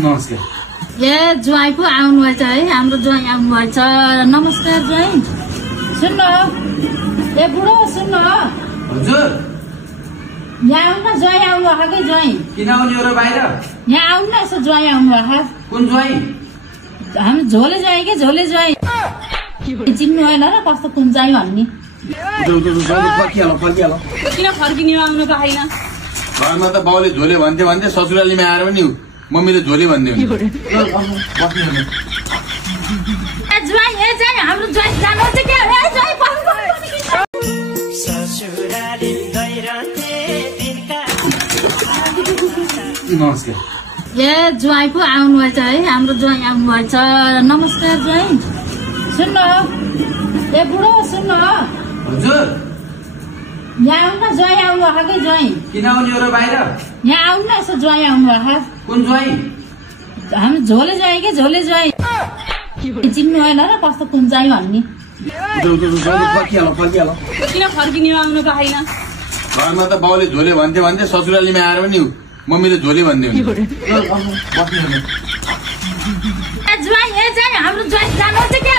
नमस्कार। ए ज्वाइँ पो आउनुभएछ है, हाम्रो ज्वाइँ आउनुभएछ। नमस्कार ज्वाइँ। सुन्नु ए बुढो सुन्नु हजुर, यहाँ आउनु न, ज्वाइँ आउनु भएको कि ज्वाइँ। किन आउने हो र बाहिर? यहाँ आउनु न, यसो ज्वाइँ आउनु भएको। कुन ज्वाइँ? हामी झोले ज्वाइँ कि झोले ज्वाइँ चिन्नु होइन र कस्तो कुन ज्वाइँ भन्ने। किन फर्किने आउनु पाएन? घरमा त बाउले झोले भन्थे भन्थे, ससुरालीमा आएर पनि मम्मीले झोले भन्दै ज्वाइँ ए ज्वाइँ हाम्रो ज्वाइँ जानुहुन्छ के? नमस्कार। ए ज्वाइँ पो आउनुभएछ है, हाम्रो ज्वाइँ आउनुभएछ। नमस्कार ज्वाइँ। सुन्नु ए बुढो सुन्नु हजुर, यहाँ आउनु न, ज्वाइँ आउनु भएको कि ज्वाइँ। किन आउने हो र बाहिर? यहाँ आउनु न, यसो ज्वाइँ आउनु भएको। कुन ज्वाइँ? हामी झोले ज्वाइँ कि झोले ज्वाइँ चिन्नु होइन र कस्तो कुन ज्वाइँ भन्ने। किन फर्किने आउनु पाएन? घरमा त बाउले झोले भन्थे भन्थे, ससुरालीमा आएर पनि मम्मीले झोले भन्दै ज्वाइँ ए ज्वाइँ हाम्रो ज्वाइँ जानुहुन्छ के?